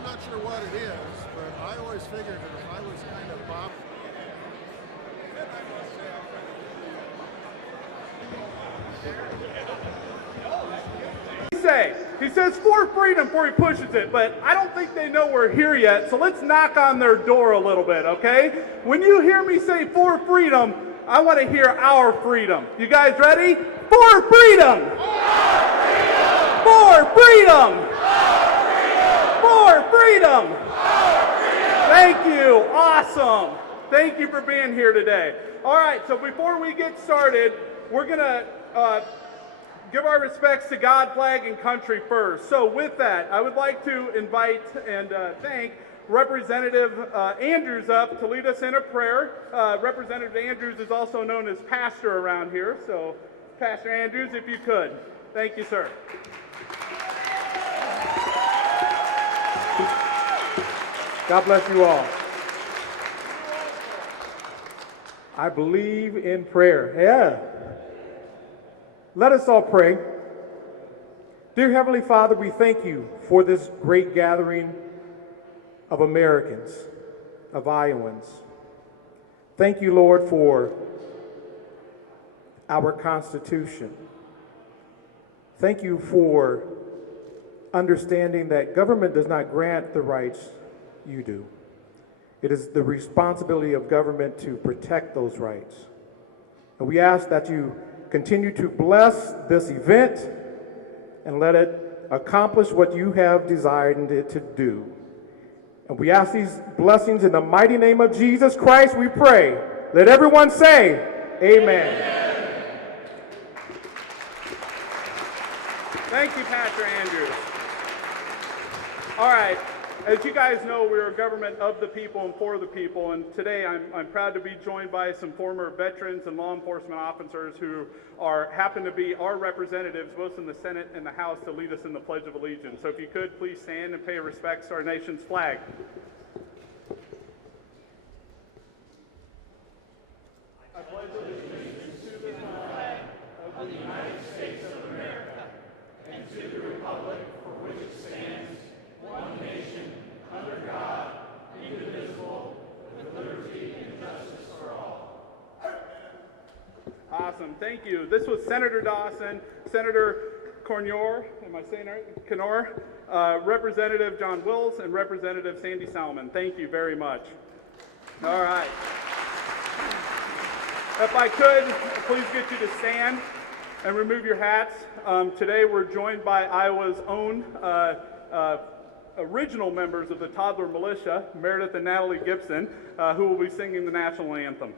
I'm not sure what it is, but I always figured that if I was kind of Bob. He says for freedom before he pushes it, but I don't think they know we're here yet, so let's knock on their door a little bit, okay? When you hear me say for freedom, I want to hear our freedom. You guys ready? For freedom! For freedom! For freedom! Thank you. Awesome. Thank you for being here today. All right, so before we get started, we're going to give our respects to God, flag, and country first. So with that, I would like to invite and thank Representative Andrews up to lead us in a prayer. Representative Andrews is also known as pastor around here. So Pastor Andrews, if you could. Thank you, sir. God bless you all. I believe in prayer. Yeah. Let us all pray. Dear Heavenly Father, we thank you for this great gathering of Americans, of Iowans. Thank you, Lord, for our Constitution. Thank you for understanding that government does not grant the rights you do. It is the responsibility of government to protect those rights. And we ask that you continue to bless this event and let it accomplish what you have desired it to do. And we ask these blessings in the mighty name of Jesus Christ, we pray. Let everyone say, amen. Thank you, Pastor Andrews. All right. As you guys know, we're a government of the people and for the people, and today I'm proud to be joined by some former veterans and law enforcement officers who happen to be our representatives, both in the Senate and the House, to lead us in the Pledge of Allegiance. So if you could, please stand and pay respects to our nation's flag. I pledge allegiance to the flag of the United States of America and to the republic for which it stands, one nation, under God, indivisible, with liberty and justice for all. Awesome, thank you. This was Senator Dawson, Senator Cournoyer, am I saying right? Cournoyer, Representative John Wills, and Representative Sandy Salmon. Thank you very much. All right. If I could, please get you to stand and remove your hats. Today we're joined by Iowa's own original members of the Toddler Militia, Meredith and Natalie Gibson, who will be singing the National Anthem.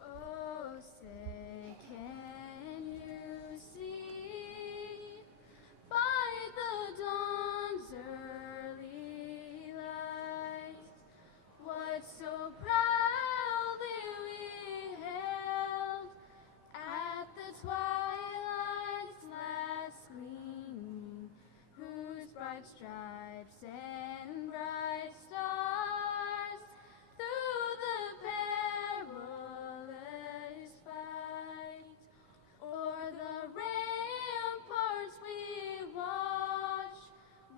Oh, say, can you see by the dawn's early light what so proudly we hailed at the twilight's last gleaming, whose bright stripes and bright stars through the perilous fight o'er the ramparts we watched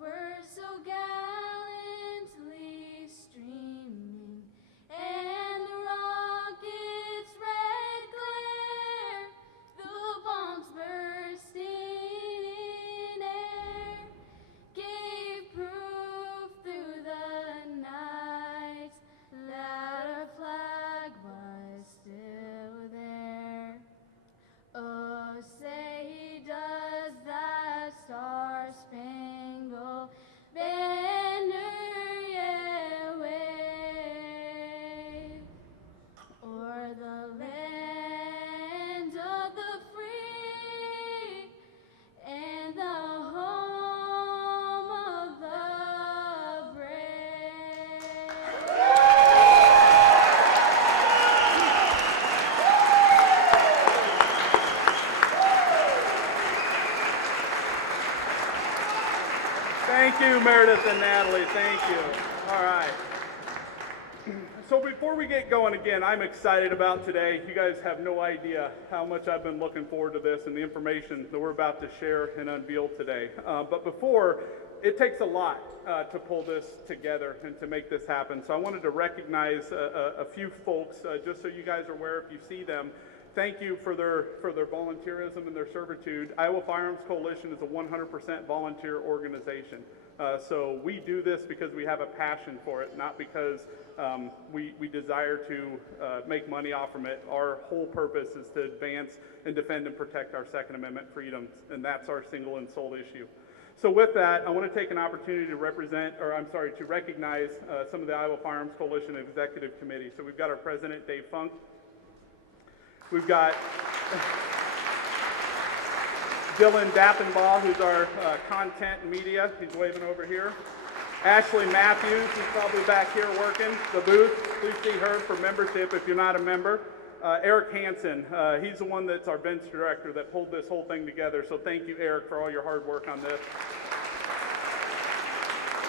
were so gallantly streaming, and the rocket's red glare, the bombs bursting in air, gave proof through the night that our flag was still there. Oh, say does that star-spangled banner yet wave o'er the land of the free and the home of the brave? Thank you, Meredith and Natalie. Thank you. All right. So before we get going again, I'm excited about today. You guys have no idea how much I've been looking forward to this and the information that we're about to share and unveil today. But before, it takes a lot to pull this together and to make this happen. So I wanted to recognize a few folks, just so you guys are aware if you see them. Thank you for their volunteerism and their servitude. Iowa Firearms Coalition is a 100% volunteer organization. So we do this because we have a passion for it, not because we desire to make money off from it. Our whole purpose is to advance and defend and protect our Second Amendment freedoms, and that's our single and sole issue. So with that, I want to take an opportunity to recognize some of the Iowa Firearms Coalition Executive Committee. So we've got our President, Dave Funk. We've got Dylan Dappenbaugh, who's our content and media. He's waving over here. Ashley Matthews, who's probably back here working the booth. Please see her for membership if you're not a member. Eric Hansen, he's the one that's our bench director that pulled this whole thing together. So thank you, Eric, for all your hard work on this.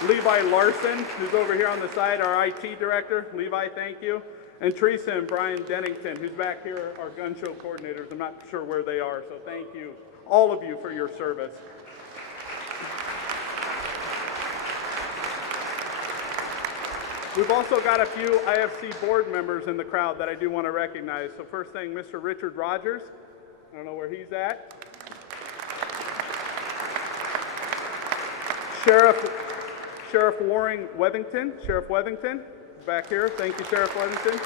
Levi Larson, who's over here on the side, our IT director. Levi, thank you. And Teresa and Brian Dennington, who's back here, our gun show coordinators. I'm not sure where they are, so thank you, all of you, for your service. We've also got a few IFC board members in the crowd that I do want to recognize. So first thing, Mr. Richard Rogers. I don't know where he's at. Sheriff Warren Wethington. Sheriff Wethington, back here. Thank you, Sheriff Wethington.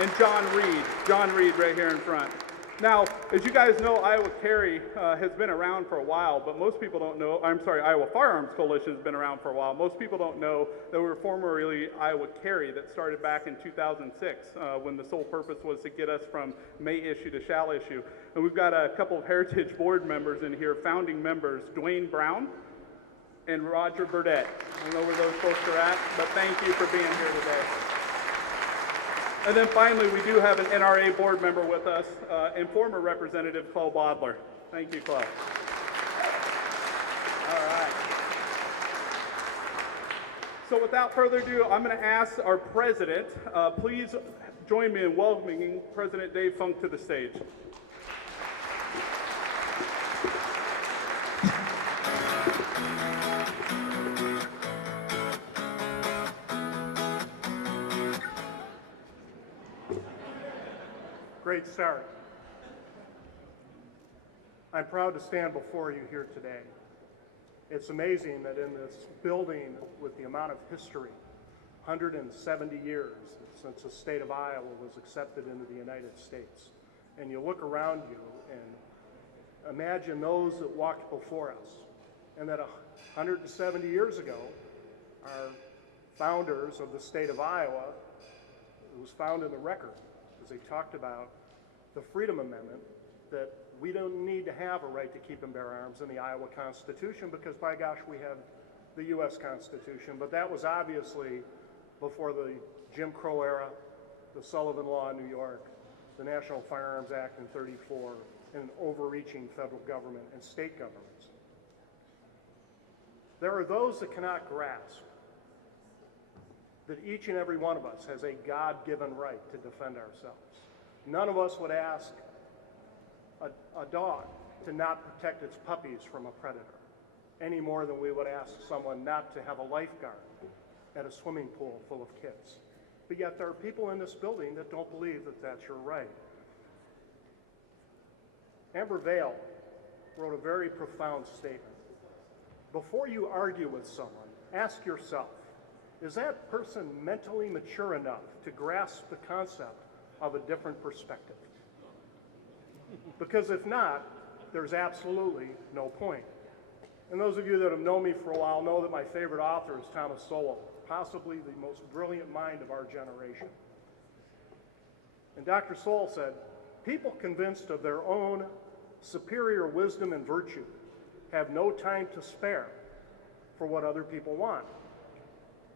And John Reed right here in front. Now, as you guys know, Iowa Carry has been around for a while, but most people don't know, Iowa Firearms Coalition has been around for a while. Most people don't know that we were formerly Iowa Carry that started back in 2006 when the sole purpose was to get us from may issue to shall issue. And we've got a couple of Heritage Board members in here, founding members, Dwayne Brown and Roger Burdett. I don't know where those folks are at, but thank you for being here today. And then finally, we do have an NRA board member with us, and former Representative Chloe Bodler. Thank you, Chloe. All right. So without further ado, I'm going to ask our president, please join me in welcoming President Dave Funk to the stage. Great start. I'm proud to stand before you here today. It's amazing that in this building with the amount of history, 170 years since the state of Iowa was accepted into the United States, and you look around you and imagine those that walked before us, and that 170 years ago, our founders of the state of Iowa, it was found in the record, as they talked about the Freedom Amendment, that we don't need to have a right to keep and bear arms in the Iowa Constitution because, by gosh, we have the U.S. Constitution. But that was obviously before the Jim Crow era, the Sullivan Law in New York, the National Firearms Act in '34, and overreaching federal government and state governments. There are those that cannot grasp that each and every one of us has a God-given right to defend ourselves. None of us would ask a dog to not protect its puppies from a predator, any more than we would ask someone not to have a lifeguard at a swimming pool full of kids. But yet there are people in this building that don't believe that that's your right. Amber Vail wrote a very profound statement. Before you argue with someone, ask yourself, is that person mentally mature enough to grasp the concept of a different perspective? Because if not, there's absolutely no point. And those of you that have known me for a while know that my favorite author is Thomas Sowell, possibly the most brilliant mind of our generation. And Dr. Sowell said, people convinced of their own superior wisdom and virtue have no time to spare for what other people want,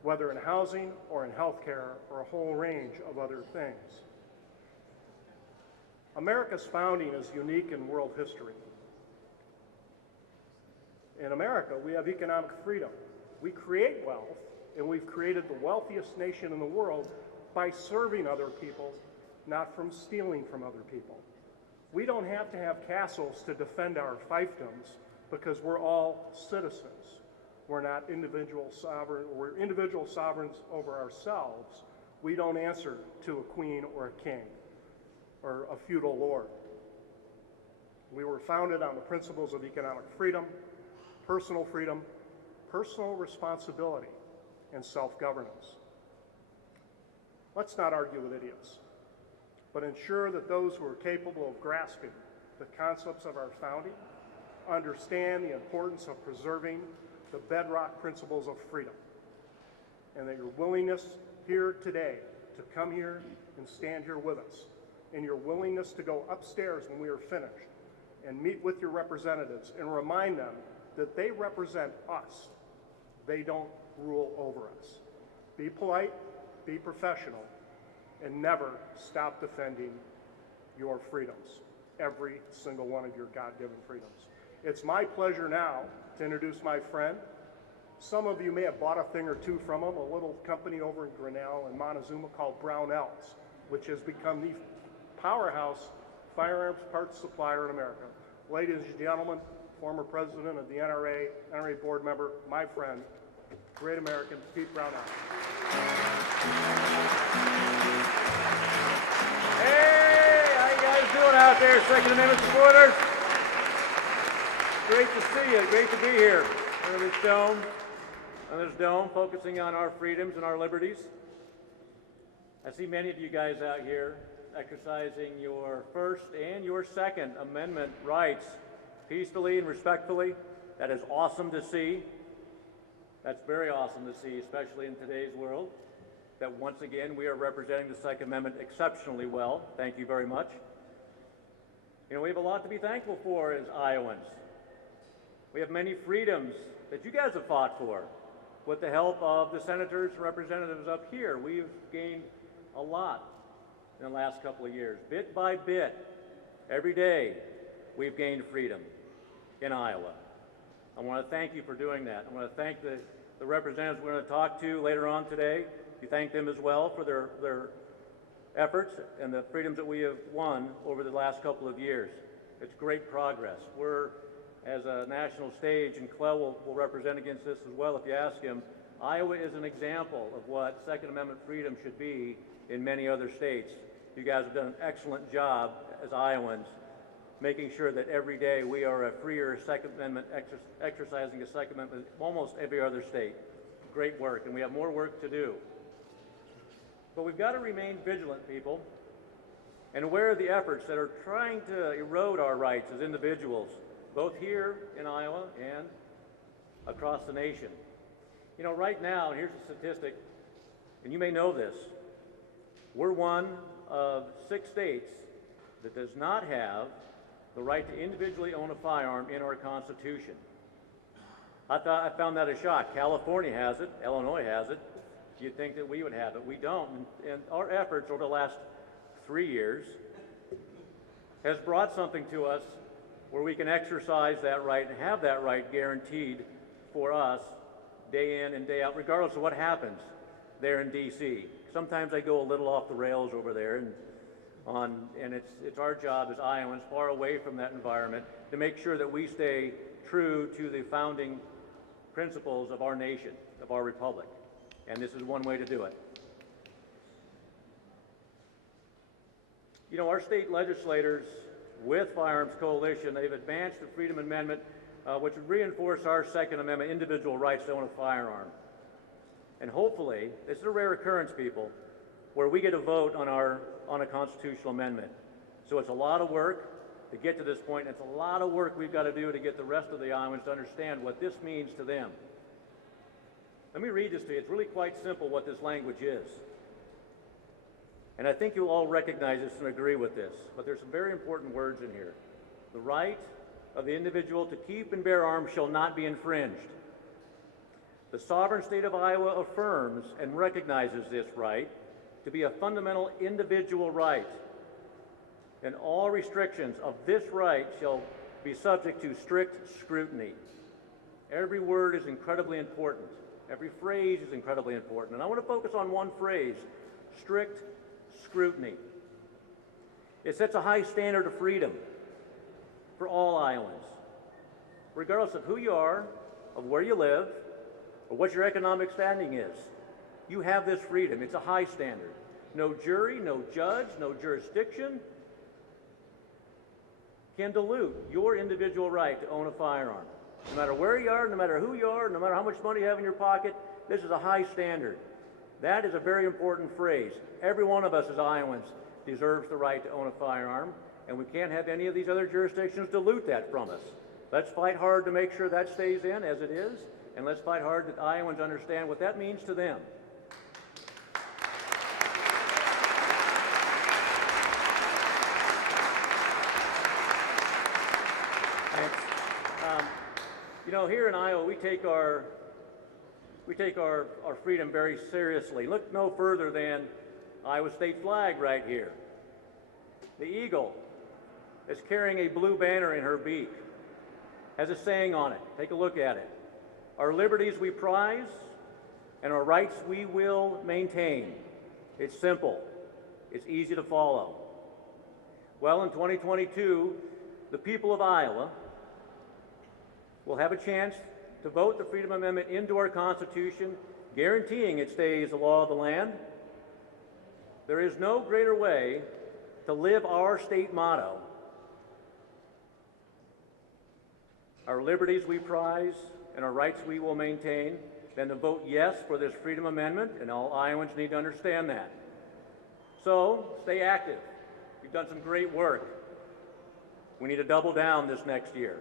whether in housing or in healthcare or a whole range of other things. America's founding is unique in world history. In America, we have economic freedom. We create wealth And we've created the wealthiest nation in the world by serving other people, not from stealing from other people. We don't have to have castles to defend our fiefdoms because we're all citizens. We're not individual sovereign, we're individual sovereigns over ourselves. We don't answer to a queen or a king or a feudal lord. We were founded on the principles of economic freedom, personal responsibility, and self-governance. Let's not argue with idiots, but ensure that those who are capable of grasping the concepts of our founding understand the importance of preserving the bedrock principles of freedom, and that your willingness here today to come here and stand here with us, and your willingness to go upstairs when we are finished and meet with your representatives and remind them that they represent us. They don't rule over us. Be polite, be professional, and never stop defending your freedoms, every single one of your God-given freedoms. It's my pleasure now to introduce my friend. Some of you may have bought a thing or two from him, a little company over in Brownell and Montezuma called Brownell, which has become the powerhouse firearms parts supplier in America. Ladies and gentlemen, former president of the NRA Board Member, my friend, great American, Pete Brownell. Hey, how you guys doing out there, Second Amendment supporters? Great to see you, great to be here under this dome, focusing on our freedoms and our liberties. I see many of you guys out here exercising your First and your Second Amendment rights peacefully and respectfully. That is awesome to see. That's very awesome to see, especially in today's world, that once again we are representing the Second Amendment exceptionally well. Thank you very much. You know, we have a lot to be thankful for as Iowans. We have many freedoms that you guys have fought for. With the help of the senators and representatives up here, we've gained a lot in the last couple of years. Bit by bit, every day, we've gained freedom in Iowa. I want to thank you for doing that. I want to thank the representatives we're going to talk to later on today. We thank them as well for their efforts and the freedoms that we have won over the last couple of years. It's great progress. We're, as a national stage, and Clell will represent against this as well if you ask him, Iowa is an example of what Second Amendment freedom should be in many other states. You guys have done an excellent job as Iowans, making sure that every day we are a freer Second Amendment, exercising a Second Amendment in almost every other state. Great work, and we have more work to do. But we've got to remain vigilant, people, and aware of the efforts that are trying to erode our rights as individuals, both here in Iowa and across the nation. You know, right now, and here's a statistic, and you may know this, we're one of 6 states that does not have the right to individually own a firearm in our Constitution. I found that a shock. California has it, Illinois has it. You'd think that we would have it. We don't. And our efforts over the last 3 years has brought something to us where we can exercise that right and have that right guaranteed for us day in and day out, regardless of what happens there in D.C. Sometimes I go a little off the rails over there, and it's our job as Iowans, far away from that environment, to make sure that we stay true to the founding principles of our nation, of our republic. And this is one way to do it. You know, our state legislators, with Firearms Coalition, they've advanced the Freedom Amendment, which would reinforce our Second Amendment individual rights to own a firearm. And hopefully, this is a rare occurrence, people, where we get a vote on a constitutional amendment. So it's a lot of work to get to this point, and it's a lot of work we've got to do to get the rest of the Iowans to understand what this means to them. Let me read this to you. It's really quite simple what this language is. And I think you'll all recognize this and agree with this, but there's some very important words in here. The right of the individual to keep and bear arms shall not be infringed. The sovereign state of Iowa affirms and recognizes this right to be a fundamental individual right, and all restrictions of this right shall be subject to strict scrutiny. Every word is incredibly important. Every phrase is incredibly important. And I want to focus on one phrase, strict scrutiny. It sets a high standard of freedom for all Iowans, regardless of who you are, of where you live, or what your economic standing is. You have this freedom. It's a high standard. No jury, no judge, no jurisdiction can dilute your individual right to own a firearm. No matter where you are, no matter who you are, no matter how much money you have in your pocket, this is a high standard. That is a very important phrase. Every one of us as Iowans deserves the right to own a firearm, and we can't have any of these other jurisdictions dilute that from us. Let's fight hard to make sure that stays in as it is, and let's fight hard that Iowans understand what that means to them. You know, here in Iowa, we take our freedom very seriously. Look no further than Iowa state flag right here. The eagle is carrying a blue banner in her beak, has a saying on it. Take a look at it. Our liberties we prize, and our rights we will maintain. It's simple. It's easy to follow. Well, in 2022, the people of Iowa will have a chance to vote the Freedom Amendment into our Constitution, guaranteeing it stays the law of the land. There is no greater way to live our state motto, our liberties we prize and our rights we will maintain, than to vote yes for this Freedom Amendment, and all Iowans need to understand that. So, stay active. You've done some great work. We need to double down this next year.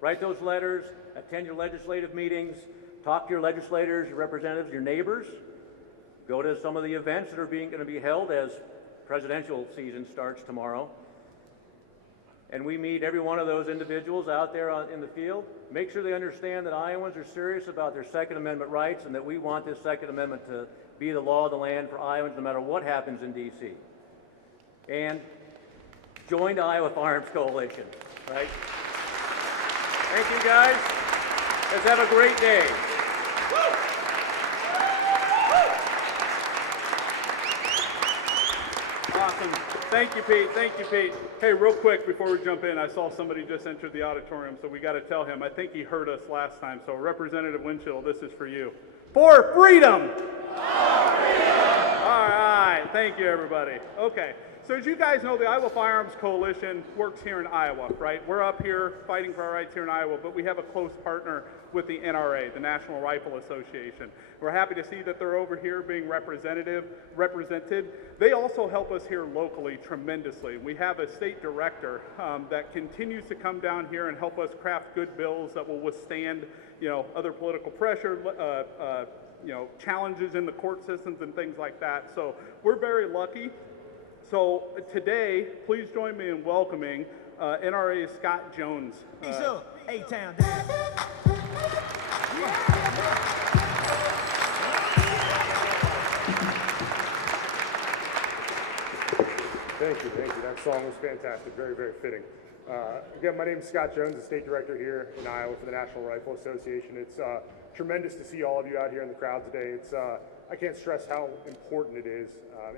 Write those letters, attend your legislative meetings, talk to your legislators, your representatives, your neighbors. Go to some of the events that are going to be held as presidential season starts tomorrow. And we meet every one of those individuals out there in the field. Make sure they understand that Iowans are serious about their Second Amendment rights and that we want this Second Amendment to be the law of the land for Iowans no matter what happens in D.C. And join the Iowa Firearms Coalition, right? Thank you, guys. Let's have a great day. Awesome. Thank you, Pete. Thank you, Pete. Hey, real quick before we jump in, I saw somebody just enter the auditorium, so we got to tell him. I think he heard us last time. So, Representative Winchell, this is for you. For freedom! For freedom! All right. Thank you, everybody. Okay. So as you guys know, the Iowa Firearms Coalition works here in Iowa, right? We're up here fighting for our rights here in Iowa, but we have a close partner with the NRA, the National Rifle Association. We're happy to see that they're over here being represented. They also help us here locally tremendously. We have a state director that continues to come down here and help us craft good bills that will withstand, other political pressure, challenges in the court systems and things like that. So we're very lucky. So today, please join me in welcoming NRA Scott Jones. A-Town, Dad. Thank you. That song was fantastic. Very, very fitting. Again, my name is Scott Jones, the state director here in Iowa for the National Rifle Association. It's tremendous to see all of you out here in the crowd today. I can't stress how important it is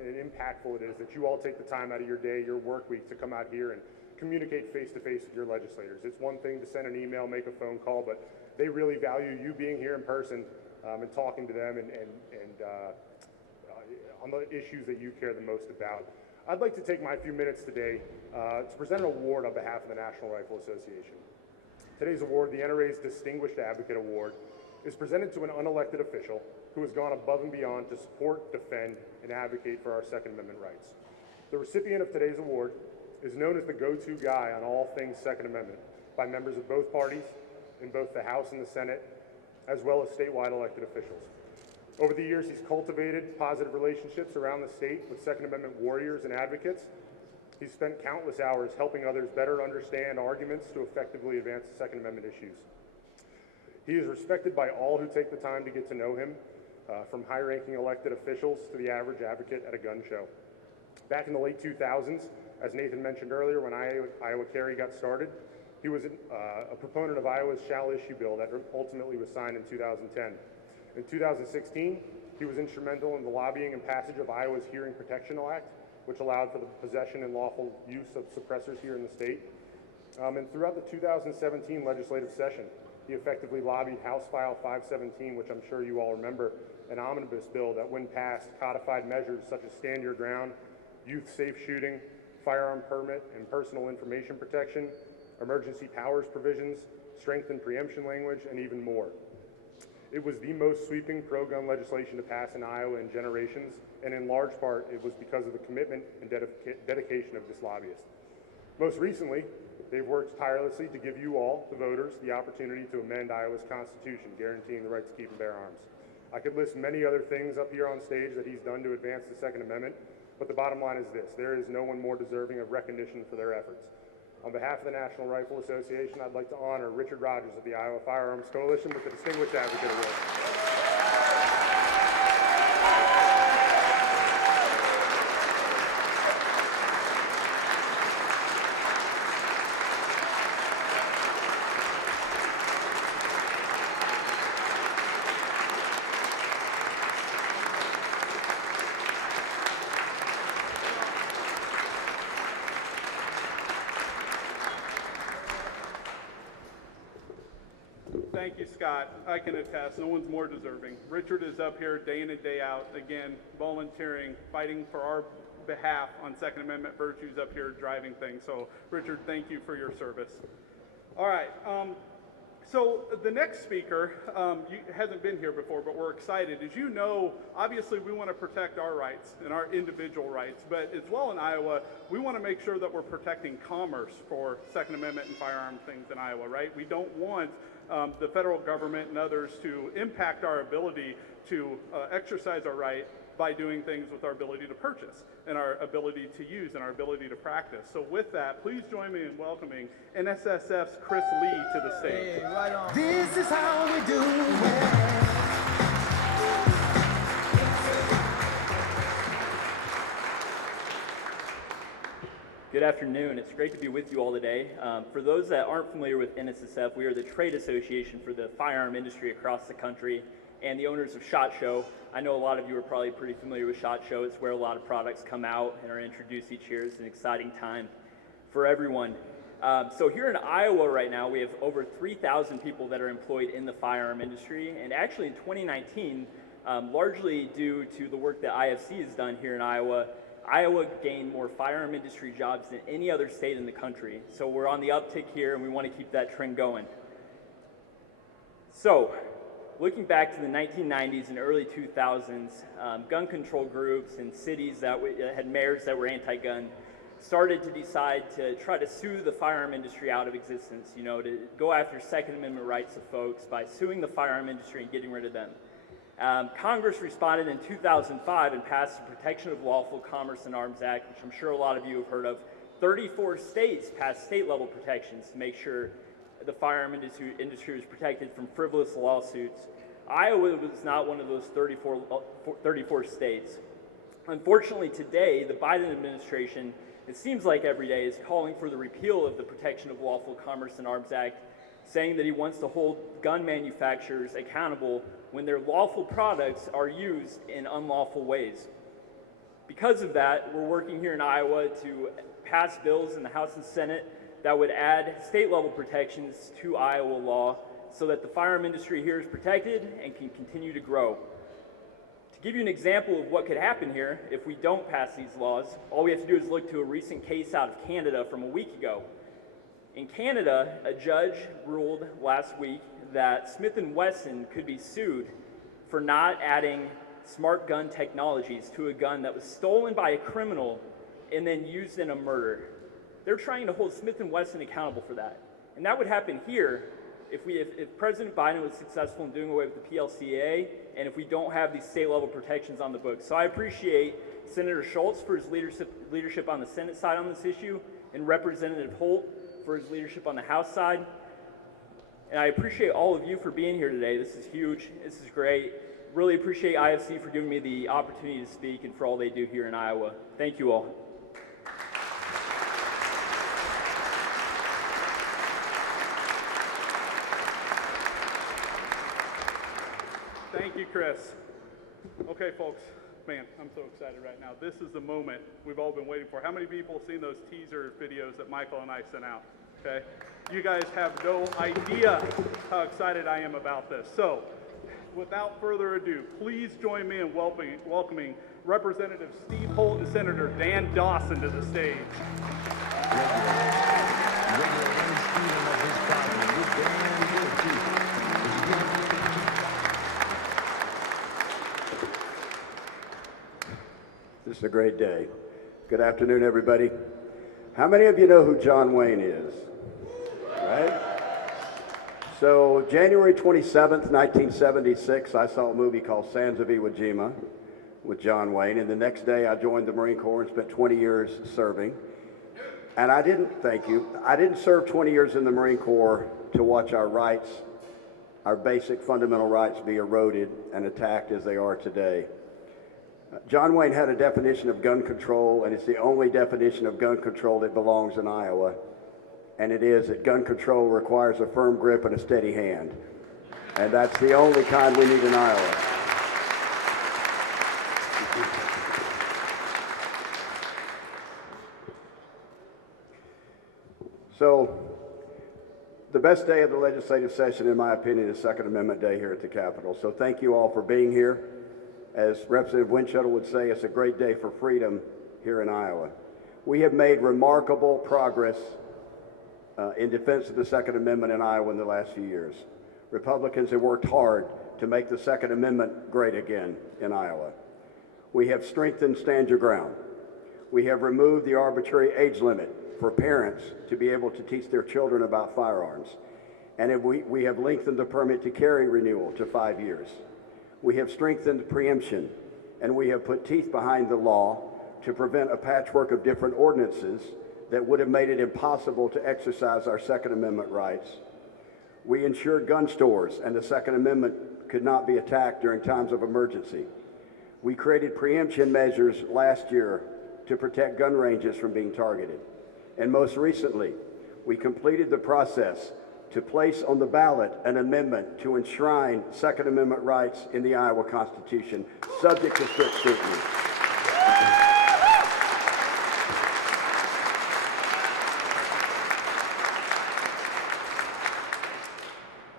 and impactful it is that you all take the time out of your day, your work week, to come out here and communicate face-to-face with your legislators. It's one thing to send an email, make a phone call, but they really value you being here in person and talking to them and on the issues that you care the most about. I'd like to take my few minutes today to present an award on behalf of the National Rifle Association. Today's award, the NRA's Distinguished Advocate Award, is presented to an unelected official who has gone above and beyond to support, defend, and advocate for our Second Amendment rights. The recipient of today's award is known as the go-to guy on all things Second Amendment by members of both parties in both the House and the Senate, as well as statewide elected officials. Over the years, he's cultivated positive relationships around the state with Second Amendment warriors and advocates. He's spent countless hours helping others better understand arguments to effectively advance the Second Amendment issues. He is respected by all who take the time to get to know him, from high-ranking elected officials to the average advocate at a gun show. Back in the late 2000s, as Nathan mentioned earlier, when Iowa Carry got started, he was a proponent of Iowa's Shall Issue bill that ultimately was signed in 2010. In 2016, he was instrumental in the lobbying and passage of Iowa's Hearing Protection Act, which allowed for the possession and lawful use of suppressors here in the state. And throughout the 2017 legislative session, he effectively lobbied House File 517, which I'm sure you all remember, an omnibus bill that, when passed, codified measures such as stand your ground, youth safe shooting, firearm permit and personal information protection, emergency powers provisions, strengthened preemption language, and even more. It was the most sweeping pro-gun legislation to pass in Iowa in generations, and in large part, it was because of the commitment and dedication of this lobbyist. Most recently, they've worked tirelessly to give you all, the voters, the opportunity to amend Iowa's Constitution, guaranteeing the right to keep and bear arms. I could list many other things up here on stage that he's done to advance the Second Amendment, but the bottom line is this: there is no one more deserving of recognition for their efforts. On behalf of the National Rifle Association, I'd like to honor Richard Rogers of the Iowa Firearms Coalition with the Distinguished Advocate Award. Thank you, Scott. I can attest, no one's more deserving. Richard is up here day in and day out, again, volunteering, fighting for our behalf on Second Amendment virtues up here, driving things. So, Richard, thank you for your service. All right, so the next speaker hasn't been here before, but we're excited. As you know, obviously we want to protect our rights and our individual rights, but as well in Iowa, we want to make sure that we're protecting commerce for Second Amendment and firearm things in Iowa, right? We don't want the federal government and others to impact our ability to exercise our right by doing things with our ability to purchase and our ability to use and our ability to practice. So with that, please join me in welcoming NSSF's Chris Lee to the stage. Hey, right on. This is how we do it. Good afternoon. It's great to be with you all today. For those that aren't familiar with NSSF, we are the trade association for the firearm industry across the country and the owners of SHOT Show. I know a lot of you are probably pretty familiar with SHOT Show. It's where a lot of products come out and are introduced each year. It's an exciting time for everyone. So here in Iowa right now, we have over 3,000 people that are employed in the firearm industry. And actually in 2019, largely due to the work that IFC has done here in Iowa, Iowa gained more firearm industry jobs than any other state in the country. So we're on the uptick here, and we want to keep that trend going. So, looking back to the 1990s and early 2000s, gun control groups and cities that had mayors that were anti-gun started to decide to try to sue the firearm industry out of existence, you know, to go after Second Amendment rights of folks by suing the firearm industry and getting rid of them. Congress responded in 2005 and passed the Protection of Lawful Commerce in Arms Act, which I'm sure a lot of you have heard of. 34 states passed state-level protections to make sure the firearm industry was protected from frivolous lawsuits. Iowa was not one of those 34 states. Unfortunately, today, the Biden administration, it seems like every day, is calling for the repeal of the Protection of Lawful Commerce in Arms Act, saying that he wants to hold gun manufacturers accountable when their lawful products are used in unlawful ways. Because of that, we're working here in Iowa to pass bills in the House and Senate that would add state-level protections to Iowa law so that the firearm industry here is protected and can continue to grow. To give you an example of what could happen here if we don't pass these laws, all we have to do is look to a recent case out of Canada from a week ago. In Canada, a judge ruled last week that Smith & Wesson could be sued for not adding smart gun technologies to a gun that was stolen by a criminal and then used in a murder. They're trying to hold Smith & Wesson accountable for that. And that would happen here if President Biden was successful in doing away with the PLCAA and if we don't have these state-level protections on the books. So I appreciate Senator Schultz for his leadership on the Senate side on this issue and Representative Holt for his leadership on the House side. And I appreciate all of you for being here today. This is huge. This is great. Really appreciate IFC for giving me the opportunity to speak and for all they do here in Iowa. Thank you all. Thank you, Chris. Okay, folks, man, I'm so excited right now. This is the moment we've all been waiting for. How many people have seen those teaser videos that Michael and I sent out? Okay, you guys have no idea how excited I am about this. So, without further ado, please join me in welcoming Representative Steve Holt and Senator Dan Dawson to the stage. This is a great day. Good afternoon, everybody. How many of you know who John Wayne is? Right? So, January 27th, 1976, I saw a movie called Sands of Iwo Jima with John Wayne, and the next day I joined the Marine Corps and spent 20 years serving. And I didn't serve 20 years in the Marine Corps to watch our rights, our basic fundamental rights, be eroded and attacked as they are today. John Wayne had a definition of gun control, and it's the only definition of gun control that belongs in Iowa. And it is that gun control requires a firm grip and a steady hand. And that's the only kind we need in Iowa. So, the best day of the legislative session, in my opinion, is Second Amendment Day here at the Capitol. So thank you all for being here. As Representative Winchell would say, it's a great day for freedom here in Iowa. We have made remarkable progress in defense of the Second Amendment in Iowa in the last few years. Republicans have worked hard to make the Second Amendment great again in Iowa. We have strengthened Stand Your Ground. We have removed the arbitrary age limit for parents to be able to teach their children about firearms. And we have lengthened the permit to carry renewal to 5 years. We have strengthened preemption, and we have put teeth behind the law to prevent a patchwork of different ordinances that would have made it impossible to exercise our Second Amendment rights. We ensured gun stores and the Second Amendment could not be attacked during times of emergency. We created preemption measures last year to protect gun ranges from being targeted. And most recently, we completed the process to place on the ballot an amendment to enshrine Second Amendment rights in the Iowa Constitution, subject to strict scrutiny.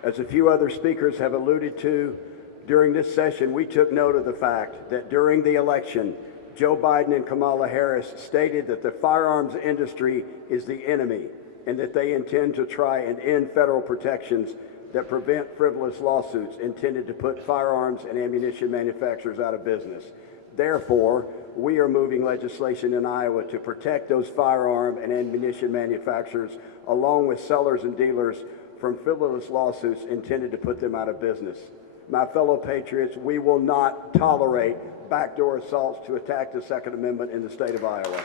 As a few other speakers have alluded to, during this session, we took note of the fact that during the election, Joe Biden and Kamala Harris stated that the firearms industry is the enemy and that they intend to try and end federal protections that prevent frivolous lawsuits intended to put firearms and ammunition manufacturers out of business. Therefore, we are moving legislation in Iowa to protect those firearm and ammunition manufacturers, along with sellers and dealers, from frivolous lawsuits intended to put them out of business. My fellow patriots, we will not tolerate backdoor assaults to attack the Second Amendment in the state of Iowa.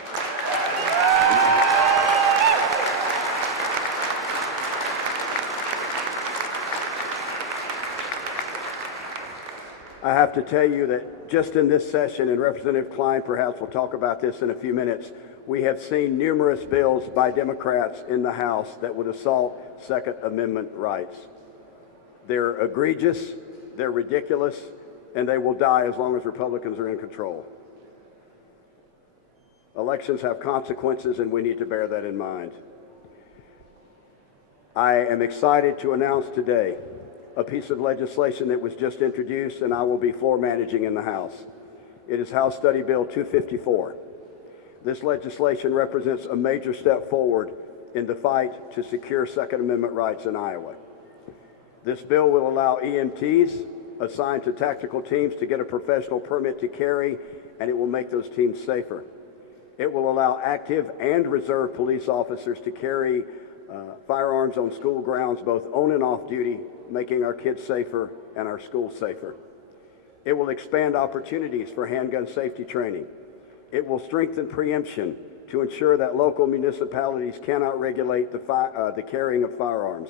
I have to tell you that just in this session, and Representative Klein perhaps will talk about this in a few minutes, we have seen numerous bills by Democrats in the House that would assault Second Amendment rights. They're egregious, they're ridiculous, and they will die as long as Republicans are in control. Elections have consequences, and we need to bear that in mind. I am excited to announce today a piece of legislation that was just introduced, and I will be floor managing in the House. It is House Study Bill 254. This legislation represents a major step forward in the fight to secure Second Amendment rights in Iowa. This bill will allow EMTs assigned to tactical teams to get a professional permit to carry, and it will make those teams safer. It will allow active and reserve police officers to carry firearms on school grounds, both on and off duty, making our kids safer and our schools safer. It will expand opportunities for handgun safety training. It will strengthen preemption to ensure that local municipalities cannot regulate the carrying of firearms.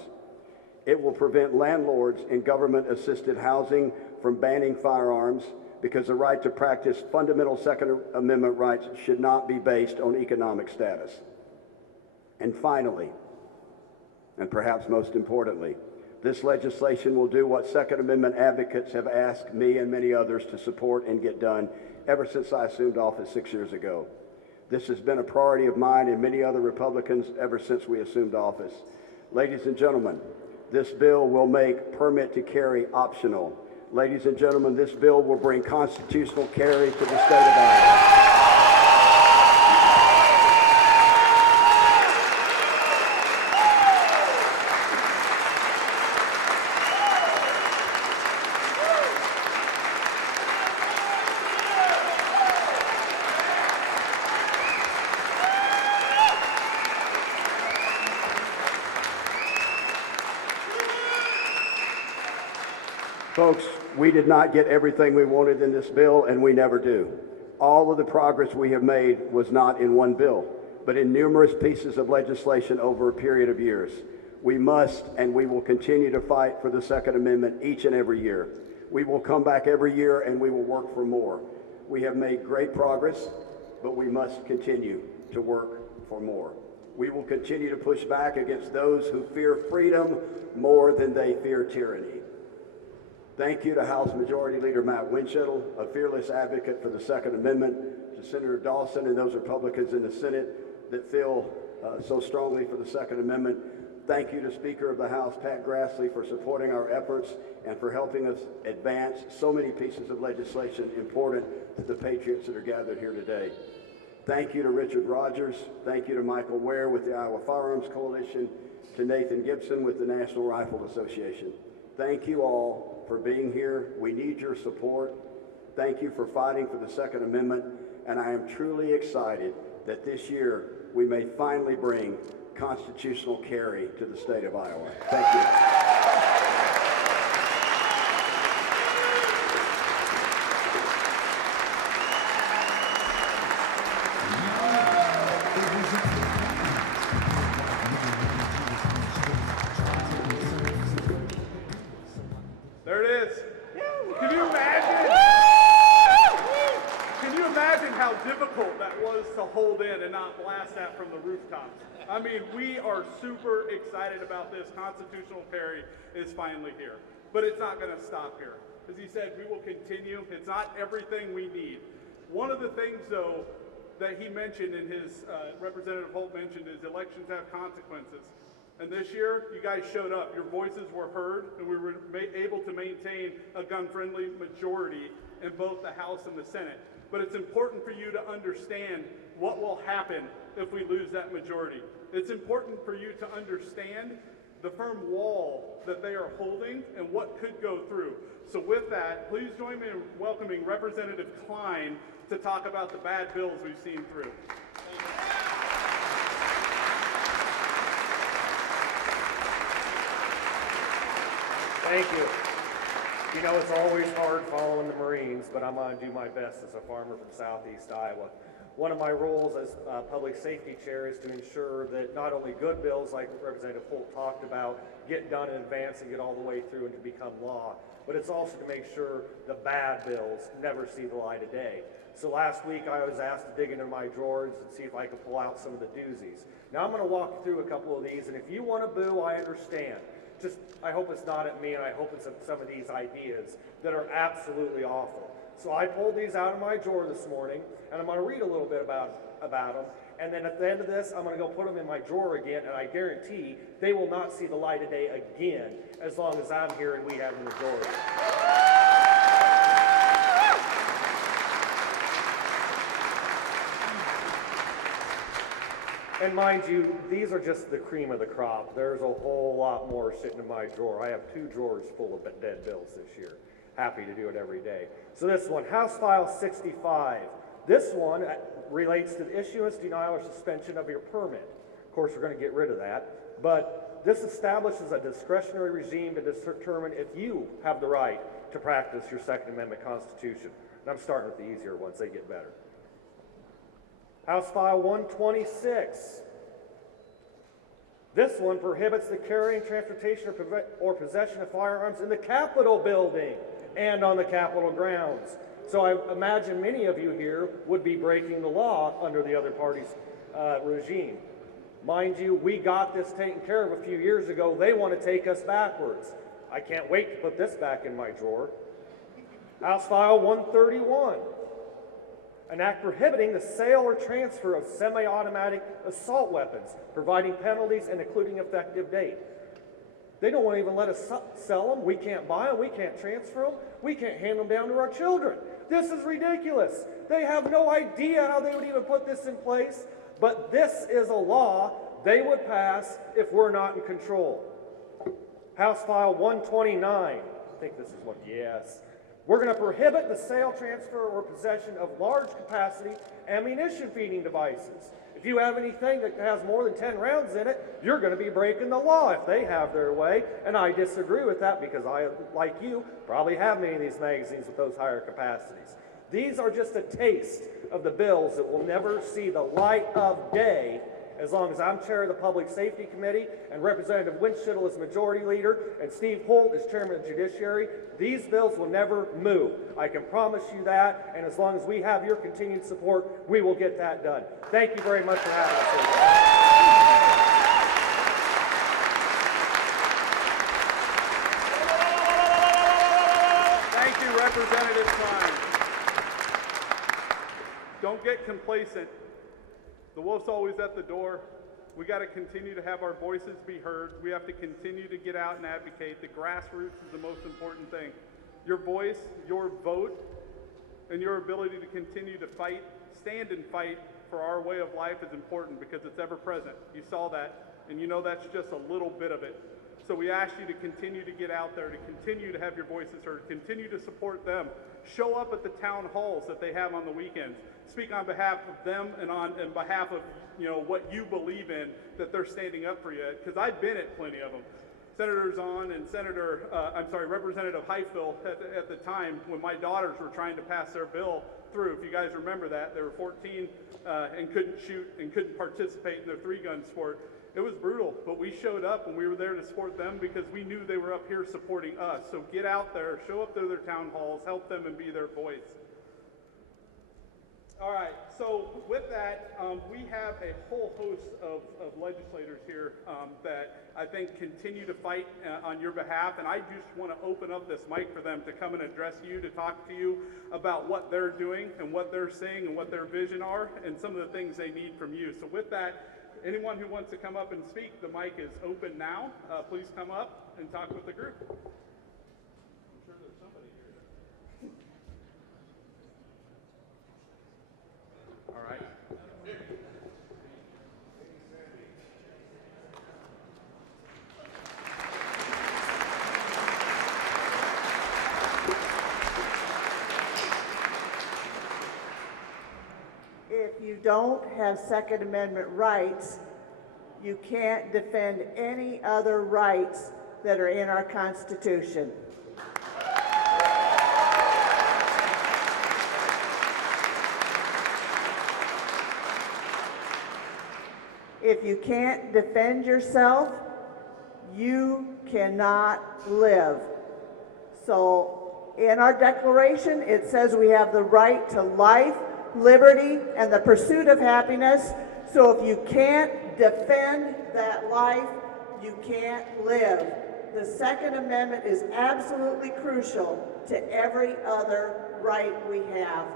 It will prevent landlords in government-assisted housing from banning firearms, because the right to practice fundamental Second Amendment rights should not be based on economic status. And finally, and perhaps most importantly, This legislation will do what Second Amendment advocates have asked me and many others to support and get done ever since I assumed office 6 years ago. This has been a priority of mine and many other Republicans ever since we assumed office. Ladies and gentlemen, this bill will make permit to carry optional. Ladies and gentlemen, this bill will bring constitutional carry to the state of Iowa. Folks, we did not get everything we wanted in this bill, and we never do. All of the progress we have made was not in one bill, but in numerous pieces of legislation over a period of years. We must and we will continue to fight for the Second Amendment each and every year. We will come back every year and we will work for more. We have made great progress, but we must continue to work for more. We will continue to push back against those who fear freedom more than they fear tyranny. Thank you to House Majority Leader Matt Winchell, a fearless advocate for the Second Amendment, to Senator Dawson and those Republicans in the Senate that feel so strongly for the Second Amendment. Thank you to Speaker of the House, Pat Grassley, for supporting our efforts and for helping us advance so many pieces of legislation important to the patriots that are gathered here today. Thank you to Richard Rogers. Thank you to Michael Ware with the Iowa Firearms Coalition, to Nathan Gibson with the National Rifle Association. Thank you all for being here. We need your support. Thank you for fighting for the Second Amendment, and I am truly excited that this year we may finally bring constitutional carry to the state of Iowa. Thank you. There it is. Can you imagine? Can you imagine how difficult that was to hold in and not blast that from the rooftops? I mean, we are super excited about this. Constitutional carry is finally here. But it's not going to stop here. As he said, we will continue. It's not everything we need. One of the things, though, that he mentioned in his, Representative Holt mentioned, is elections have consequences. And this year, you guys showed up. Your voices were heard, and we were able to maintain a gun-friendly majority in both the House and the Senate. But it's important for you to understand what will happen if we lose that majority. It's important for you to understand the firm wall that they are holding and what could go through. So with that, please join me in welcoming Representative Klein to talk about the bad bills we've seen through. Thank you. You know, it's always hard following the Marines, but I'm going to do my best as a farmer from Southeast Iowa. One of my roles as public safety chair is to ensure that not only good bills like Representative Holt talked about get done in advance and get all the way through and to become law, but it's also to make sure the bad bills never see the light of day. So last week I was asked to dig into my drawers and see if I could pull out some of the doozies. Now I'm going to walk through a couple of these, and if you want to boo, I understand. Just, I hope it's not at me, and I hope it's at some of these ideas that are absolutely awful. So I pulled these out of my drawer this morning, and I'm going to read a little bit about them, and then at the end of this, I'm going to go put them in my drawer again, and I guarantee they will not see the light of day again as long as I'm here and we have them in the drawer. And mind you, these are just the cream of the crop. There's a whole lot more sitting in my drawer. I have 2 drawers full of dead bills this year. Happy to do it every day. So this one, House File 65. This one relates to the issuance, denial, or suspension of your permit. Of course, we're going to get rid of that. But this establishes a discretionary regime to determine if you have the right to practice your Second Amendment Constitution. And I'm starting with the easier ones. They get better. House File 126. This one prohibits the carrying, transportation, or possession of firearms in the Capitol building and on the Capitol grounds. So I imagine many of you here would be breaking the law under the other party's regime. Mind you, we got this taken care of a few years ago. They want to take us backwards. I can't wait to put this back in my drawer. House File 131. An act prohibiting the sale or transfer of semi-automatic assault weapons, providing penalties and including effective date. They don't want to even let us sell them. We can't buy them. We can't transfer them. We can't hand them down to our children. This is ridiculous. They have no idea how they would even put this in place, but this is a law they would pass if we're not in control. House File 129. I think this is what, yes. We're going to prohibit the sale, transfer, or possession of large capacity ammunition feeding devices. If you have anything that has more than 10 rounds in it, you're going to be breaking the law if they have their way. And I disagree with that because I, like you, probably have many of these magazines with those higher capacities. These are just a taste of the bills that will never see the light of day as long as I'm chair of the Public Safety Committee and Representative Winchittle is Majority Leader and Steve Holt is Chairman of the Judiciary. These bills will never move. I can promise you that, and as long as we have your continued support, we will get that done. Thank you very much for having us Thank here. you, Representative Klein. Don't get complacent. The wolf's always at the door. We got to continue to have our voices be heard. We have to continue to get out and advocate. The grassroots is the most important thing. Your voice, your vote, and your ability to continue to fight, stand and fight for our way of life is important because it's ever present. You saw that, and you know that's just a little bit of it. So we ask you to continue to get out there, to continue to have your voices heard, continue to support them. Show up at the town halls that they have on the weekends. Speak on behalf of them and on behalf of what you believe in, that they're standing up for you. Because I've been at plenty of them. Senator Zahn and Representative Highfill at the time when my daughters were trying to pass their bill through. If you guys remember that, they were 14 and couldn't shoot and couldn't participate in their 3-gun sport. It was brutal, but we showed up and we were there to support them because we knew they were up here supporting us. So get out there, show up to their town halls, help them and be their voice. All right, so with that, we have a whole host of legislators here that I think continue to fight on your behalf, and I just want to open up this mic for them to come and address you, to talk to you about what they're doing and what they're seeing and what their vision are and some of the things they need from you. So with that, anyone who wants to come up and speak, the mic is open now. Please come up and talk with the group. I'm sure there's somebody here. All right. If you don't have Second Amendment rights, you can't defend any other rights that are in our Constitution. If you can't defend yourself, you cannot live. So in our Declaration, it says we have the right to life, liberty, and the pursuit of happiness. So if you can't defend that life, you can't live. The Second Amendment is absolutely crucial to every other right we have.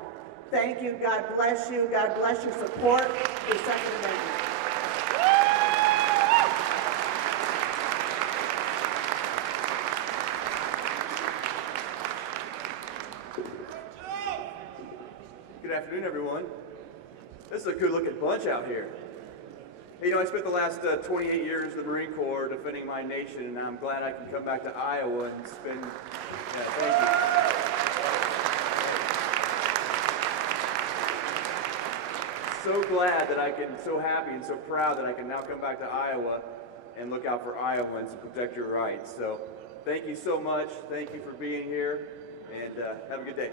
Thank you. God bless you. God bless your support for the Second Amendment. Good afternoon, everyone. This is a good-looking bunch out here. You know, I spent the last 28 years in the Marine Corps defending my nation, and I'm glad I can come back to Iowa and spend. Yeah, thank you. So glad that I can, so happy and so proud that I can now come back to Iowa and look out for Iowans and protect your rights. So, thank you so much. Thank you for being here, and have a good day.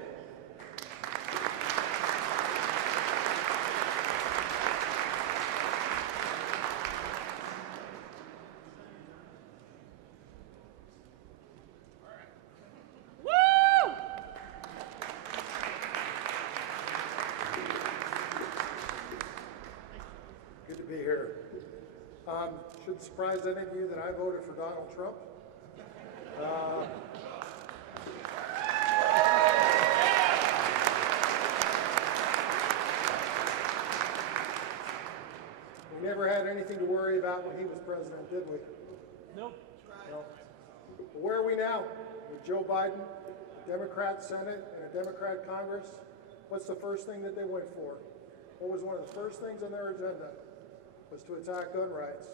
Shouldn't surprise any of you that I voted for Donald Trump. We never had anything to worry about when he was president, did we? Nope. But where are we now? With Joe Biden, a Democrat Senate, and a Democrat Congress, what's the first thing that they went for? What was one of the first things on their agenda? Was to attack gun rights.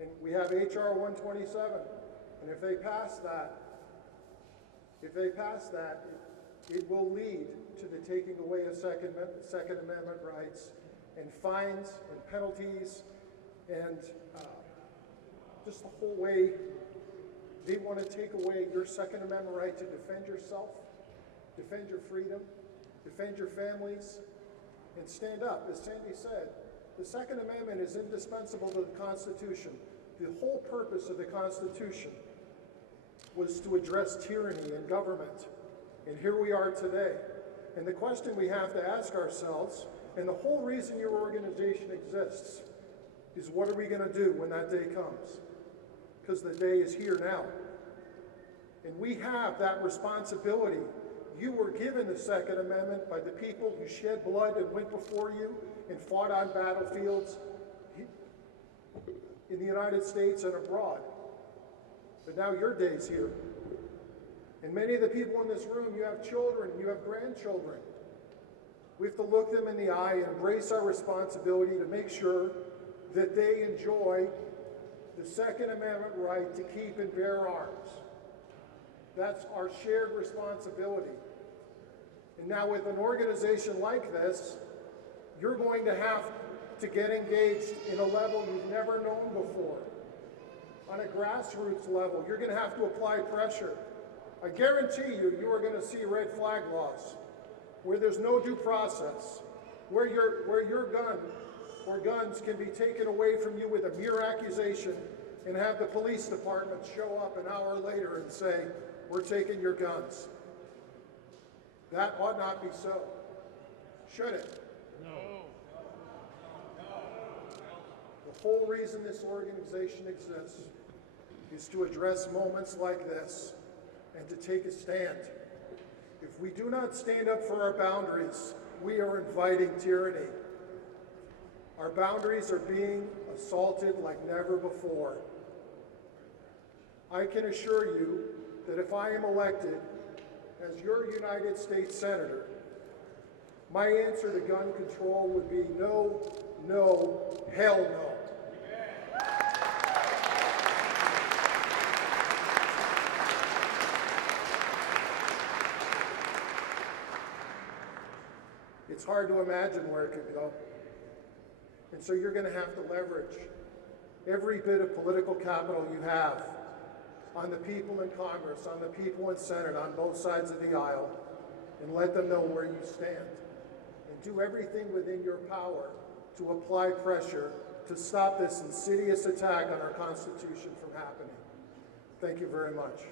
And we have H.R. 127, and if they pass that, it will lead to the taking away of Second Amendment rights and fines and penalties and just the whole way they want to take away your Second Amendment right to defend yourself, defend your freedom, defend your families, and stand up. As Sandy said, the Second Amendment is indispensable to the Constitution. The whole purpose of the Constitution was to address tyranny in government. And here we are today. And the question we have to ask ourselves, and the whole reason your organization exists, is what are we going to do when that day comes? Because the day is here now. And we have that responsibility. You were given the Second Amendment by the people who shed blood and went before you and fought on battlefields in the United States and abroad. But now your day's here. And many of the people in this room, you have children, you have grandchildren. We have to look them in the eye and embrace our responsibility to make sure that they enjoy the Second Amendment right to keep and bear arms. That's our shared responsibility. And now with an organization like this, you're going to have to get engaged in a level you've never known before. On a grassroots level, you're going to have to apply pressure. I guarantee you are going to see red flag laws where there's no due process, where your gun or guns can be taken away from you with a mere accusation and have the police department show up an hour later and say, we're taking your guns. That ought not be so. Should it? No. The whole reason this organization exists is to address moments like this and to take a stand. If we do not stand up for our boundaries, we are inviting tyranny. Our boundaries are being assaulted like never before. I can assure you that if I am elected as your United States Senator, my answer to gun control would be no, no, hell no. It's hard to imagine where it could go. And so you're going to have to leverage every bit of political capital you have on the people in Congress, on the people in Senate, on both sides of the aisle, and let them know where you stand. And do everything within your power to apply pressure to stop this insidious attack on our Constitution from happening. Thank you very much.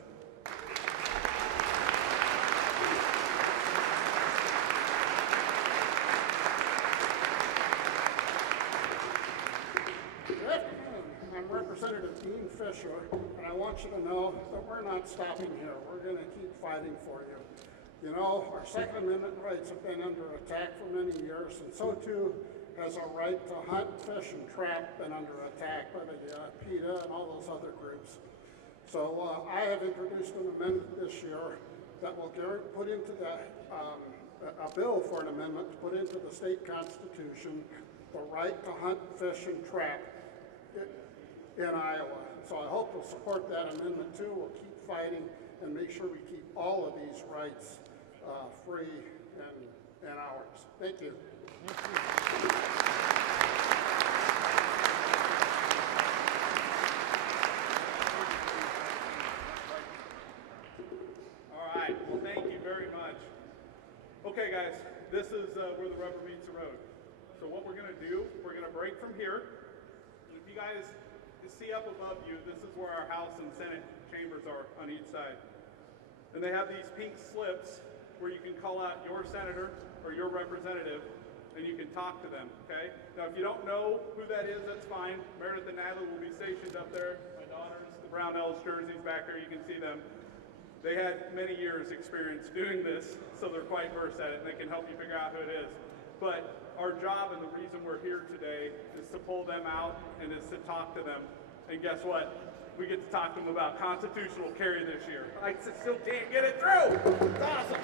I'm Representative Dean Fisher, and I want you to know that we're not stopping here. We're going to keep fighting for you. You know, our Second Amendment rights have been under attack for many years, and so too has our right to hunt, fish, and trap been under attack by the PETA and all those other groups. So I have introduced an amendment this year that will put into a bill for an amendment to put into the state constitution the right to hunt, fish, and trap in Iowa. So I hope you'll support that amendment too. We'll keep fighting and make sure we keep all of these rights free and ours. Thank you. All right, well, thank you very much. Okay, guys, this is where the rubber meets the road. So what we're gonna do, we're gonna break from here. If you guys see up above you, this is where our House and Senate chambers are on each side. And they have these pink slips where you can call out your senator or your representative and you can talk to them, okay? Now, if you don't know who that is, that's fine. Meredith and Natalie will be stationed up there. My daughters, the Brownell's jerseys back there, you can see them. They had many years experience doing this, so they're quite versed at it, and they can help you figure out who it is. But our job and the reason we're here today is to pull them out and is to talk to them. And guess what? We get to talk to them about constitutional carry this year. I still can't get it through. It's awesome.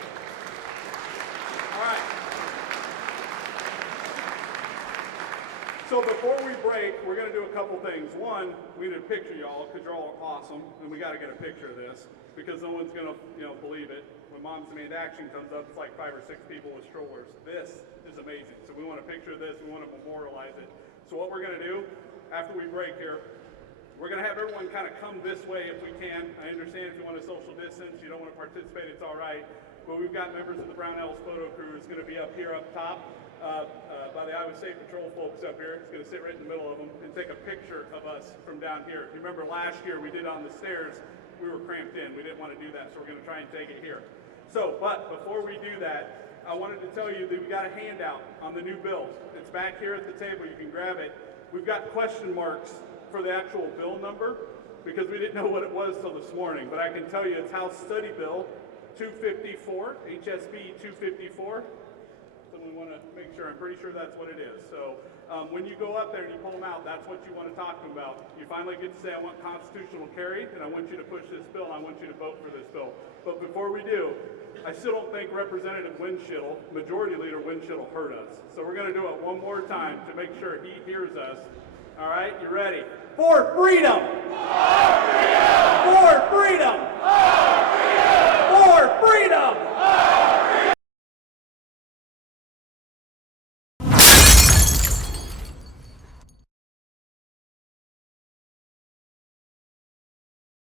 All right. So before we break, we're going to do a couple things. One, we need to picture y'all because you're all awesome, and we got to get a picture of this because no one's going to, believe it. When Moms Demand Action comes up, it's like 5 or 6 people with strollers. This is amazing. So we want a picture of this. We want to memorialize it. So what we're going to do after we break here, we're going to have everyone kind of come this way if we can. I understand if you want to social distance, you don't want to participate, it's all right. But we've got members of the Brownell's photo crew who's going to be up here up top by the Iowa State Patrol folks up here. It's going to sit right in the middle of them and take a picture of us from down here. If you remember last year we did on the stairs, we were cramped in. We didn't want to do that, so we're going to try and take it here. So, but before we do that, I wanted to tell you that we got a handout on the new bill. It's back here at the table. You can grab it. We've got question marks for the actual bill number because we didn't know what it was till this morning. But I can tell you it's House Study Bill 254, HSB 254. So we want to make sure, I'm pretty sure that's what it is. So when you go up there and you pull them out, that's what you want to talk to them about. You finally get to say, I want constitutional carry, and I want you to push this bill, and I want you to vote for this bill. But before we do, I still don't think Representative Winchell, Majority Leader Winchell, heard us. So we're going to do it one more time to make sure he hears us. All right, you ready? For freedom! For freedom! For freedom! For freedom!